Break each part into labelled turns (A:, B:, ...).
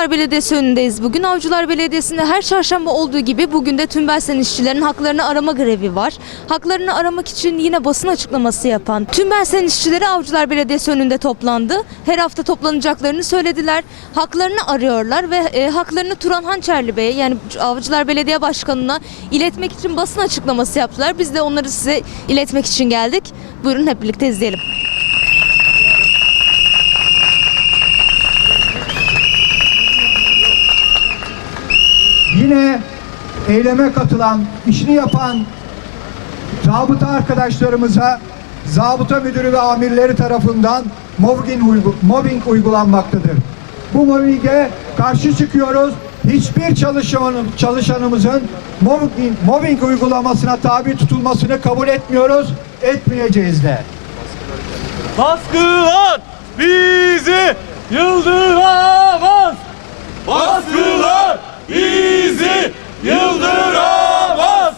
A: Avcılar Belediyesi önündeyiz bugün. Avcılar Belediyesi'nde her çarşamba olduğu gibi bugün de tüm Belsen işçilerin haklarını arama grevi var. Haklarını aramak için yine basın açıklaması yapan tüm Belsen işçileri Avcılar Belediyesi önünde toplandı. Her hafta toplanacaklarını söylediler. Haklarını arıyorlar ve e, haklarını Turan Hançerli Bey'e yani Avcılar Belediye Başkanı'na iletmek için basın açıklaması yaptılar. Biz de onları size iletmek için geldik. Buyurun hep birlikte izleyelim.
B: Yine eyleme katılan, işini yapan zabıta arkadaşlarımıza zabıta müdürü ve amirleri tarafından mobbing, uygu- mobbing uygulanmaktadır. Bu mobbinge karşı çıkıyoruz. Hiçbir çalışan, çalışanımızın mobbing, mobbing uygulamasına tabi tutulmasını kabul etmiyoruz, etmeyeceğiz de.
C: Baskılar bizi yıldıramaz. Bizi yıldıramaz.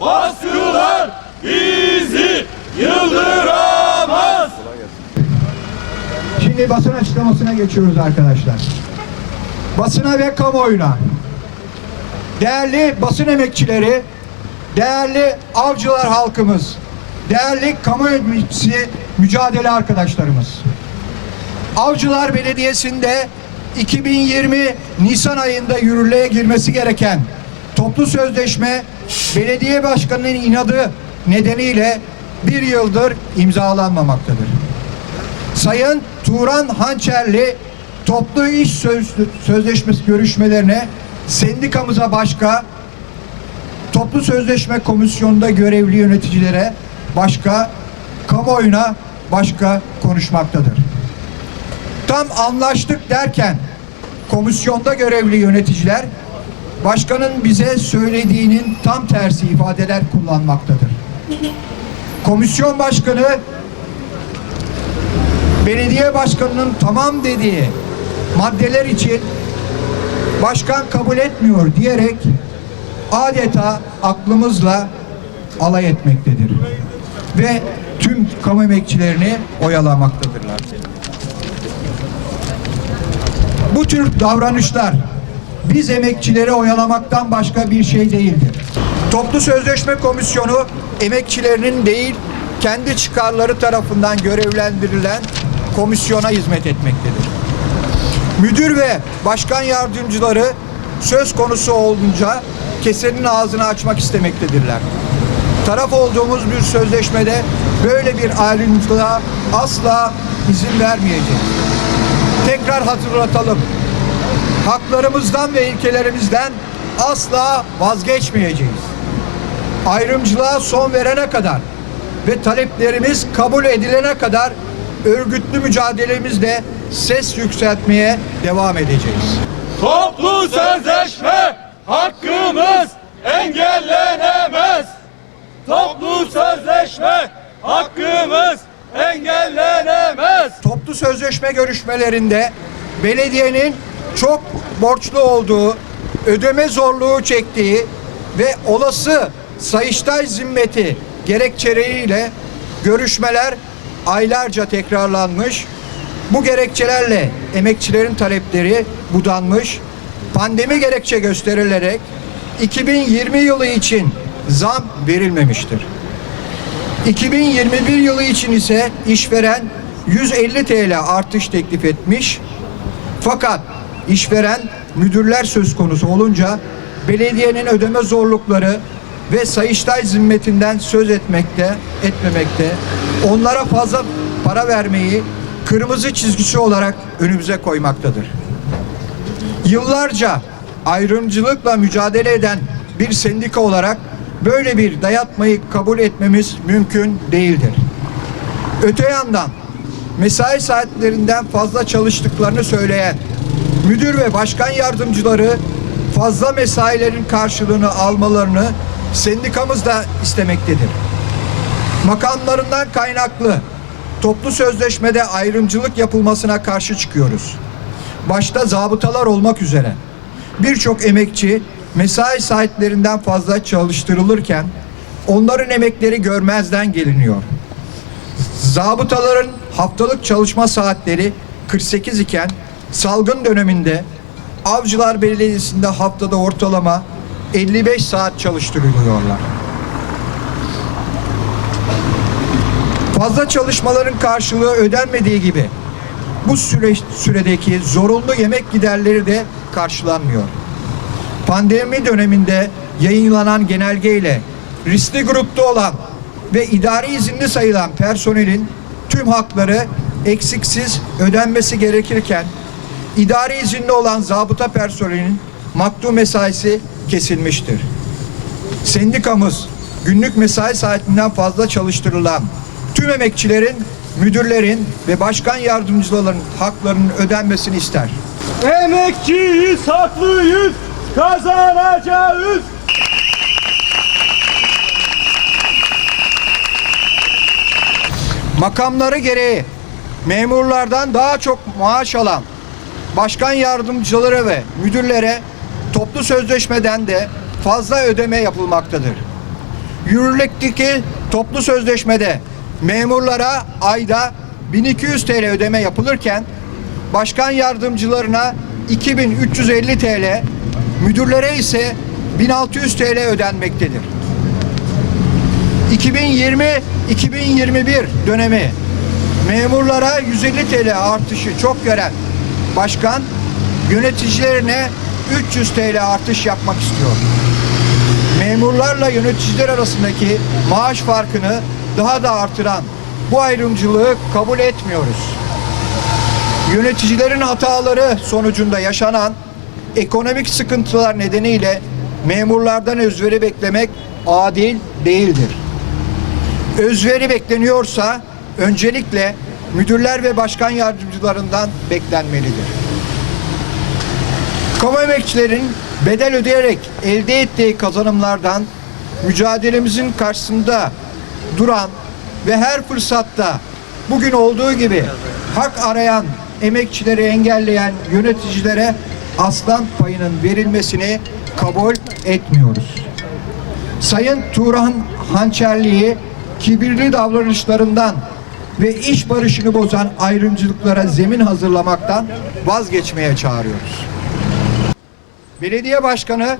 C: Baskılar bizi yıldıramaz.
B: Şimdi basın açıklamasına geçiyoruz arkadaşlar. Basına ve kamuoyuna. Değerli basın emekçileri, değerli avcılar halkımız, değerli kamu emekçisi mücadele arkadaşlarımız. Avcılar Belediyesi'nde 2020 Nisan ayında yürürlüğe girmesi gereken toplu sözleşme belediye başkanının inadı nedeniyle bir yıldır imzalanmamaktadır. Sayın Turan Hançerli toplu iş söz, sözleşmesi görüşmelerine sendikamıza başka, toplu sözleşme komisyonunda görevli yöneticilere başka, kamuoyuna başka konuşmaktadır. Tam anlaştık derken komisyonda görevli yöneticiler başkanın bize söylediğinin tam tersi ifadeler kullanmaktadır. Komisyon başkanı belediye başkanının tamam dediği maddeler için başkan kabul etmiyor diyerek adeta aklımızla alay etmektedir. Ve tüm kamu emekçilerini oyalamaktadırlar. Bu tür davranışlar biz emekçileri oyalamaktan başka bir şey değildir. Toplu Sözleşme Komisyonu emekçilerinin değil kendi çıkarları tarafından görevlendirilen komisyona hizmet etmektedir. Müdür ve başkan yardımcıları söz konusu olunca kesenin ağzını açmak istemektedirler. Taraf olduğumuz bir sözleşmede böyle bir ayrımcılığa asla izin vermeyeceğiz. Tekrar hatırlatalım. Haklarımızdan ve ilkelerimizden asla vazgeçmeyeceğiz. Ayrımcılığa son verene kadar ve taleplerimiz kabul edilene kadar örgütlü mücadelemizle ses yükseltmeye devam edeceğiz.
C: Toplu sözleşme hakkımız engellenemez. Toplu sözleşme hakkımız engellenemez.
B: Toplu sözleşme görüşmelerinde belediyenin çok borçlu olduğu, ödeme zorluğu çektiği ve olası sayıştay zimmeti gerekçeleriyle görüşmeler aylarca tekrarlanmış. Bu gerekçelerle emekçilerin talepleri budanmış. Pandemi gerekçe gösterilerek 2020 yılı için zam verilmemiştir. 2021 yılı için ise işveren 150 TL artış teklif etmiş. Fakat işveren müdürler söz konusu olunca belediyenin ödeme zorlukları ve sayıştay zimmetinden söz etmekte, etmemekte, onlara fazla para vermeyi kırmızı çizgisi olarak önümüze koymaktadır. Yıllarca ayrımcılıkla mücadele eden bir sendika olarak böyle bir dayatmayı kabul etmemiz mümkün değildir. Öte yandan mesai saatlerinden fazla çalıştıklarını söyleyen müdür ve başkan yardımcıları fazla mesailerin karşılığını almalarını sendikamız da istemektedir. Makamlarından kaynaklı toplu sözleşmede ayrımcılık yapılmasına karşı çıkıyoruz. Başta zabıtalar olmak üzere birçok emekçi mesai saatlerinden fazla çalıştırılırken onların emekleri görmezden geliniyor. Zabıtaların haftalık çalışma saatleri 48 iken salgın döneminde Avcılar Belediyesi'nde haftada ortalama 55 saat çalıştırılıyorlar. Fazla çalışmaların karşılığı ödenmediği gibi bu süreç süredeki zorunlu yemek giderleri de karşılanmıyor. Pandemi döneminde yayınlanan genelgeyle riskli grupta olan ve idari izinli sayılan personelin tüm hakları eksiksiz ödenmesi gerekirken idari izinli olan zabıta personelinin maktu mesaisi kesilmiştir. Sendikamız günlük mesai saatinden fazla çalıştırılan tüm emekçilerin, müdürlerin ve başkan yardımcıların haklarının ödenmesini ister.
C: Emekçiyiz, haklıyız, kazanacağız.
B: makamları gereği memurlardan daha çok maaş alan başkan yardımcıları ve müdürlere toplu sözleşmeden de fazla ödeme yapılmaktadır. Yürürlükteki toplu sözleşmede memurlara ayda 1200 TL ödeme yapılırken başkan yardımcılarına 2350 TL, müdürlere ise 1600 TL ödenmektedir. 2020-2021 dönemi memurlara 150 TL artışı çok gören başkan yöneticilerine 300 TL artış yapmak istiyor. Memurlarla yöneticiler arasındaki maaş farkını daha da artıran bu ayrımcılığı kabul etmiyoruz. Yöneticilerin hataları sonucunda yaşanan ekonomik sıkıntılar nedeniyle memurlardan özveri beklemek adil değildir özveri bekleniyorsa öncelikle müdürler ve başkan yardımcılarından beklenmelidir. Kamu emekçilerin bedel ödeyerek elde ettiği kazanımlardan mücadelemizin karşısında duran ve her fırsatta bugün olduğu gibi hak arayan emekçileri engelleyen yöneticilere aslan payının verilmesini kabul etmiyoruz. Sayın Turan Hançerli'yi kibirli davranışlarından ve iş barışını bozan ayrımcılıklara zemin hazırlamaktan vazgeçmeye çağırıyoruz. Belediye Başkanı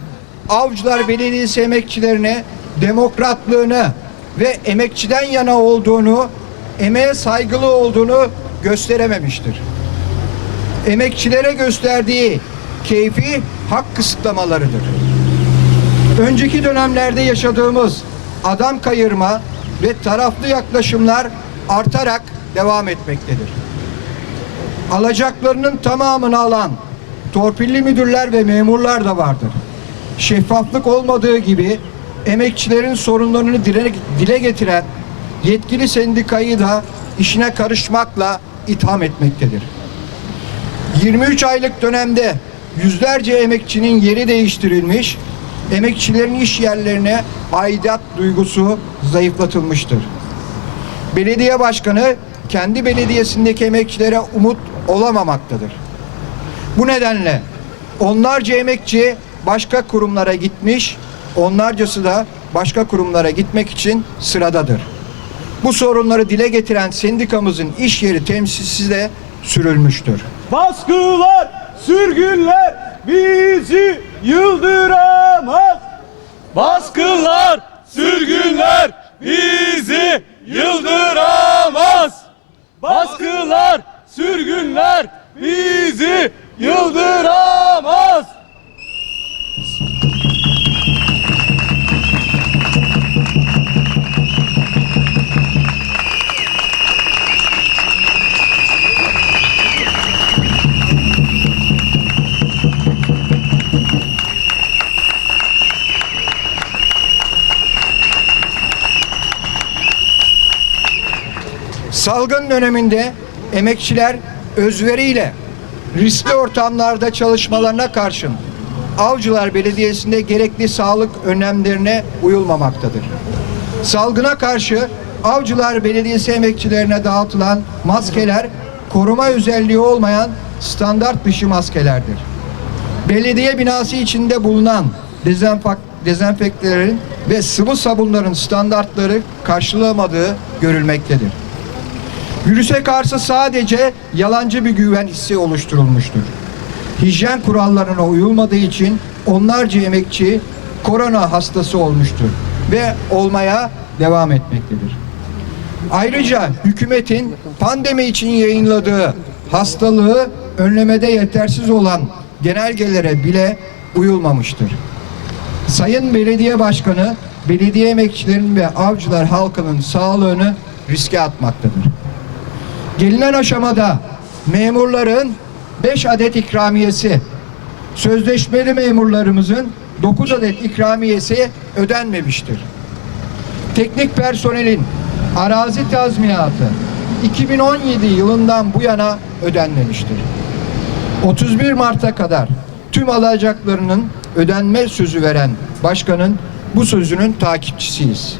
B: Avcılar Belediyesi emekçilerine demokratlığını ve emekçiden yana olduğunu, emeğe saygılı olduğunu gösterememiştir. Emekçilere gösterdiği keyfi hak kısıtlamalarıdır önceki dönemlerde yaşadığımız adam kayırma ve taraflı yaklaşımlar artarak devam etmektedir. Alacaklarının tamamını alan torpilli müdürler ve memurlar da vardır. Şeffaflık olmadığı gibi emekçilerin sorunlarını dile, getiren yetkili sendikayı da işine karışmakla itham etmektedir. 23 aylık dönemde yüzlerce emekçinin yeri değiştirilmiş, emekçilerin iş yerlerine aidat duygusu zayıflatılmıştır. Belediye başkanı kendi belediyesindeki emekçilere umut olamamaktadır. Bu nedenle onlarca emekçi başka kurumlara gitmiş, onlarcası da başka kurumlara gitmek için sıradadır. Bu sorunları dile getiren sendikamızın iş yeri temsilcisi de sürülmüştür.
C: Baskılar, sürgünler bizi yıldıramaz. Baskılar, sürgünler bizi yıldıramaz. Baskılar, sürgünler bizi yıldıramaz.
B: Salgın döneminde emekçiler özveriyle riskli ortamlarda çalışmalarına karşın Avcılar Belediyesi'nde gerekli sağlık önlemlerine uyulmamaktadır. Salgına karşı Avcılar Belediyesi emekçilerine dağıtılan maskeler koruma özelliği olmayan standart dışı maskelerdir. Belediye binası içinde bulunan dezenfak, dezenfektörlerin ve sıvı sabunların standartları karşılamadığı görülmektedir. Virüse karşı sadece yalancı bir güven hissi oluşturulmuştur. hijyen kurallarına uyulmadığı için onlarca emekçi korona hastası olmuştur ve olmaya devam etmektedir. Ayrıca hükümetin pandemi için yayınladığı hastalığı önlemede yetersiz olan genelgelere bile uyulmamıştır. Sayın Belediye Başkanı, belediye emekçilerinin ve avcılar halkının sağlığını riske atmaktadır. Gelinen aşamada memurların 5 adet ikramiyesi, sözleşmeli memurlarımızın 9 adet ikramiyesi ödenmemiştir. Teknik personelin arazi tazminatı 2017 yılından bu yana ödenmemiştir. 31 Mart'a kadar tüm alacaklarının ödenme sözü veren başkanın bu sözünün takipçisiyiz.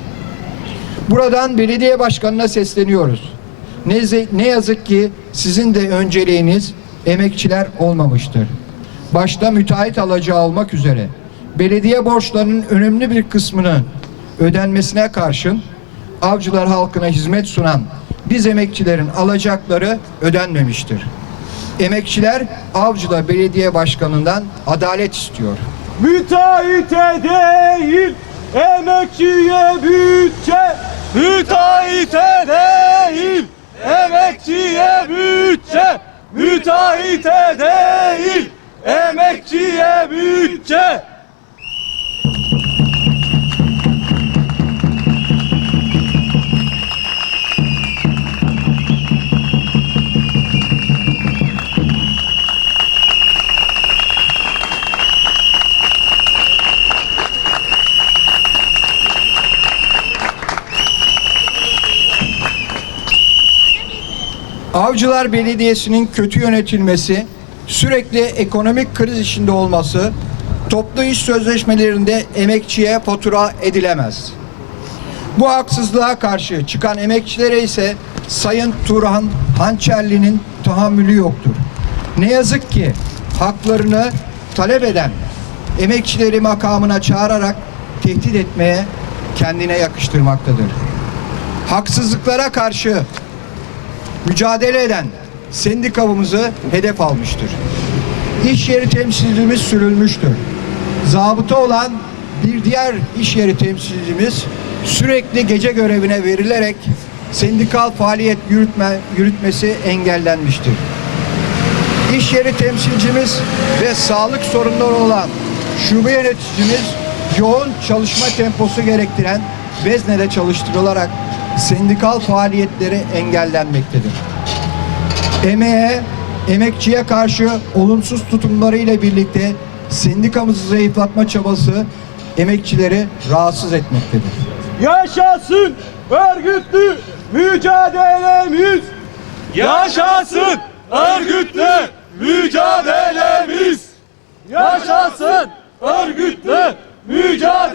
B: Buradan belediye başkanına sesleniyoruz. Ne, ne yazık ki sizin de önceliğiniz emekçiler olmamıştır. Başta müteahhit alacağı olmak üzere belediye borçlarının önemli bir kısmının ödenmesine karşın avcılar halkına hizmet sunan biz emekçilerin alacakları ödenmemiştir. Emekçiler Avcılar Belediye Başkanı'ndan adalet istiyor.
C: Müteahhite değil, emekçiye bütçe. Müteahhite değil, emekçiye bütçe. Müteahhite değil, emekçiye bütçe.
B: Avcılar Belediyesi'nin kötü yönetilmesi, sürekli ekonomik kriz içinde olması, toplu iş sözleşmelerinde emekçiye fatura edilemez. Bu haksızlığa karşı çıkan emekçilere ise Sayın Turhan Hançerli'nin tahammülü yoktur. Ne yazık ki haklarını talep eden emekçileri makamına çağırarak tehdit etmeye kendine yakıştırmaktadır. Haksızlıklara karşı mücadele eden sendikamızı hedef almıştır. İş yeri temsilcimiz sürülmüştür. Zabıta olan bir diğer iş yeri temsilcimiz sürekli gece görevine verilerek sendikal faaliyet yürütme, yürütmesi engellenmiştir. İş yeri temsilcimiz ve sağlık sorunları olan şube yöneticimiz yoğun çalışma temposu gerektiren veznede çalıştırılarak sendikal faaliyetleri engellenmektedir. Emeğe, emekçiye karşı olumsuz tutumlarıyla birlikte sendikamızı zayıflatma çabası emekçileri rahatsız etmektedir.
C: Yaşasın örgütlü mücadelemiz. Yaşasın örgütlü mücadelemiz. Yaşasın örgütlü mücadelemiz.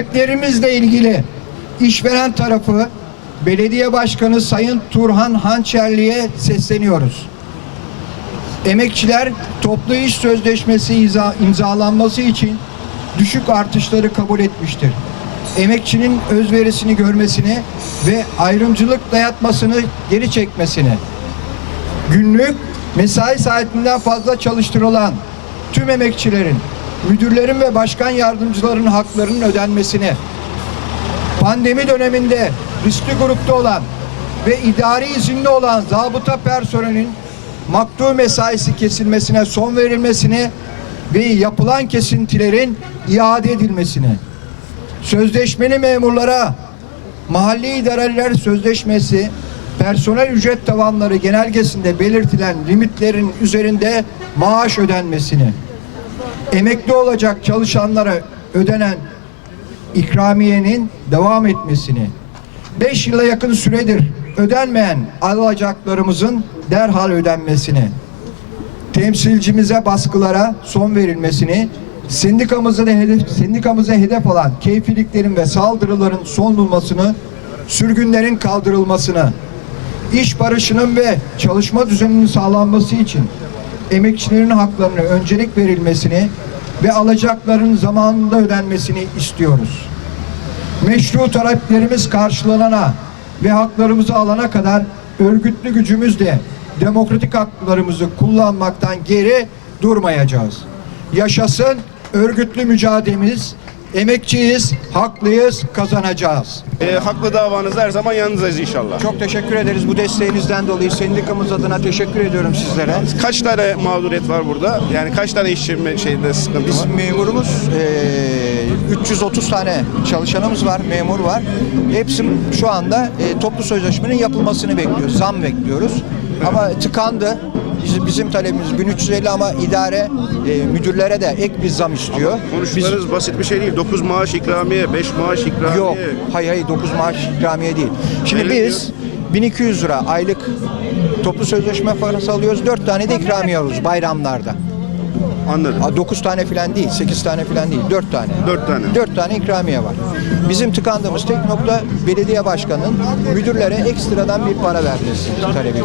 B: Taleplerimizle ilgili işveren tarafı Belediye Başkanı Sayın Turhan Hançerli'ye sesleniyoruz. Emekçiler toplu iş sözleşmesi imzalanması için düşük artışları kabul etmiştir. Emekçinin özverisini görmesini ve ayrımcılık dayatmasını geri çekmesini, günlük mesai saatinden fazla çalıştırılan tüm emekçilerin, müdürlerin ve başkan yardımcıların haklarının ödenmesini, pandemi döneminde riskli grupta olan ve idari izinde olan zabıta personelin maktu mesaisi kesilmesine son verilmesini ve yapılan kesintilerin iade edilmesini, sözleşmeli memurlara mahalli idareler sözleşmesi personel ücret tavanları genelgesinde belirtilen limitlerin üzerinde maaş ödenmesini, emekli olacak çalışanlara ödenen ikramiyenin devam etmesini, 5 yıla yakın süredir ödenmeyen alacaklarımızın derhal ödenmesini, temsilcimize baskılara son verilmesini, sendikamızın hedef, sendikamıza hedef olan keyfiliklerin ve saldırıların son bulmasını
D: sürgünlerin kaldırılmasını, iş barışının ve çalışma düzeninin sağlanması için emekçilerin haklarına öncelik verilmesini ve alacakların zamanında ödenmesini istiyoruz. Meşru taleplerimiz karşılanana ve haklarımızı alana kadar örgütlü gücümüzle demokratik haklarımızı kullanmaktan geri durmayacağız. Yaşasın örgütlü mücadelemiz, emekçiyiz, haklıyız, kazanacağız.
E: E, haklı davanızda her zaman yanınızdayız inşallah.
D: Çok teşekkür ederiz bu desteğinizden dolayı. Sendikamız adına teşekkür ediyorum sizlere.
E: Kaç tane mağduriyet var burada? Yani kaç tane işçi şeyinde sıkıntı
B: Biz
E: var?
B: memurumuz eee, 330 tane çalışanımız var, memur var. Hepsi şu anda eee, toplu sözleşmenin yapılmasını bekliyoruz. Zam bekliyoruz. Ama tıkandı. Bizim, bizim talebimiz 1350 ama idare eee, müdürlere de ek bir zam istiyor.
E: Konuşmalarınız basit bir şey değil. 9 maaş ikramiye, 5 maaş ikramiye.
B: yok. Hayır hayır 9 maaş ikramiye değil. Şimdi
E: Öyle
B: biz 1200 lira aylık toplu sözleşme parası alıyoruz. 4 tane de ikramiye alıyoruz bayramlarda.
E: Anladım.
B: 9 tane falan değil, 8 tane falan değil, 4 tane.
E: 4 tane.
B: 4 tane ikramiye var. Bizim tıkandığımız tek nokta belediye başkanının müdürlere ekstradan bir para vermesi talebi.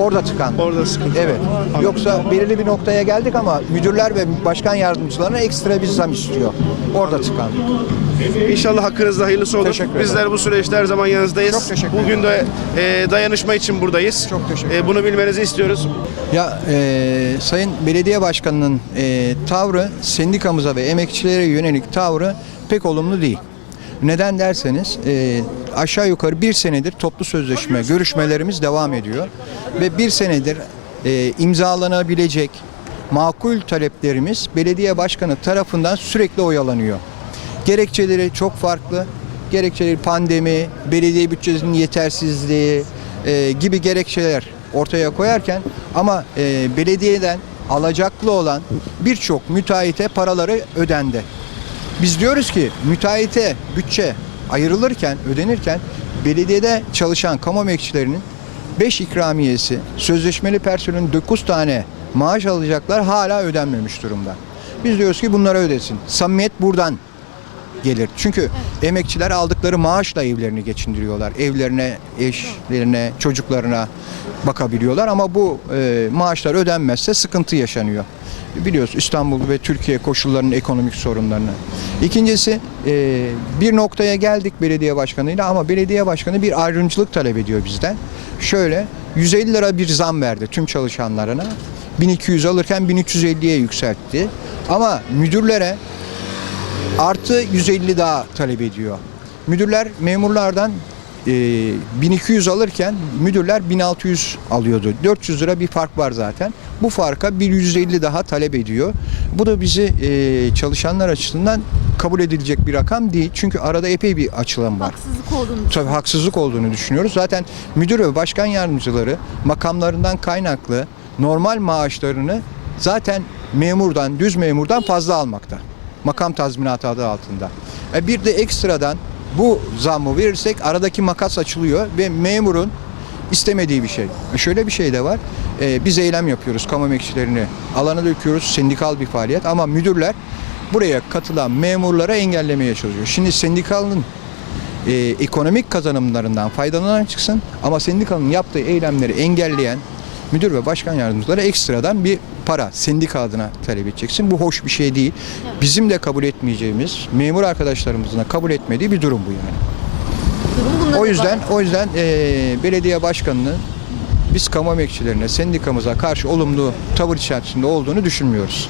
B: Orada tıkandı.
E: Orada sıkıntı.
B: Evet. Yoksa belirli bir noktaya geldik ama müdürler ve başkan yardımcılarına ekstra bir zam istiyor. Orada tıkandık.
E: İnşallah hakkınızda hayırlısı olur.
B: Teşekkür ederim.
E: Bizler bu süreçte her zaman yanınızdayız.
B: Çok teşekkür ederim.
E: Bugün de e, dayanışma için buradayız.
B: Çok teşekkür
E: E, bunu bilmenizi istiyoruz.
B: Ya e, Sayın Belediye Başkanı'nın e, tavrı sendikamıza ve emekçilere yönelik tavrı pek olumlu değil. Neden derseniz e, aşağı yukarı bir senedir toplu sözleşme görüşmelerimiz devam ediyor ve bir senedir e, imzalanabilecek makul taleplerimiz belediye başkanı tarafından sürekli oyalanıyor. Gerekçeleri çok farklı. Gerekçeleri pandemi, belediye bütçesinin yetersizliği e, gibi gerekçeler ortaya koyarken ama e, belediyeden alacaklı olan birçok müteahhite paraları ödendi. Biz diyoruz ki müteahhite bütçe ayrılırken, ödenirken belediyede çalışan kamu emekçilerinin 5 ikramiyesi, sözleşmeli personelin 9 tane maaş alacaklar hala ödenmemiş durumda. Biz diyoruz ki bunlara ödesin. Samimiyet buradan gelir. Çünkü emekçiler aldıkları maaşla evlerini geçindiriyorlar. Evlerine, eşlerine, çocuklarına bakabiliyorlar ama bu e, maaşlar ödenmezse sıkıntı yaşanıyor. Biliyoruz İstanbul ve Türkiye koşullarının ekonomik sorunlarını. İkincisi e, bir noktaya geldik belediye başkanıyla ama belediye başkanı bir ayrımcılık talep ediyor bizden. Şöyle 150 lira bir zam verdi tüm çalışanlarına. 1200 alırken 1350'ye yükseltti. Ama müdürlere artı 150 daha talep ediyor. Müdürler memurlardan 1200 alırken müdürler 1600 alıyordu. 400 lira bir fark var zaten. Bu farka bir 150 daha talep ediyor. Bu da bizi e, çalışanlar açısından kabul edilecek bir rakam değil. Çünkü arada epey bir açılım var.
A: Haksızlık olduğunu
B: Tabii haksızlık olduğunu düşünüyoruz. Zaten müdür ve başkan yardımcıları makamlarından kaynaklı normal maaşlarını zaten memurdan, düz memurdan fazla almakta. Makam tazminatı adı altında. E bir de ekstradan bu zammı verirsek aradaki makas açılıyor ve memurun istemediği bir şey. Şöyle bir şey de var. E, biz eylem yapıyoruz kamu emekçilerini. Alana döküyoruz. Sendikal bir faaliyet ama müdürler buraya katılan memurlara engellemeye çalışıyor. Şimdi sendikalın e, ekonomik kazanımlarından faydalanan çıksın ama sendikanın yaptığı eylemleri engelleyen müdür ve başkan yardımcıları ekstradan bir para sendika adına talep edeceksin. Bu hoş bir şey değil. Bizim de kabul etmeyeceğimiz, memur arkadaşlarımızın da kabul etmediği bir durum bu yani.
A: durum
B: O yüzden o yüzden e, belediye başkanının biz kamu emekçilerine, sendikamıza karşı olumlu tavır içerisinde olduğunu düşünmüyoruz.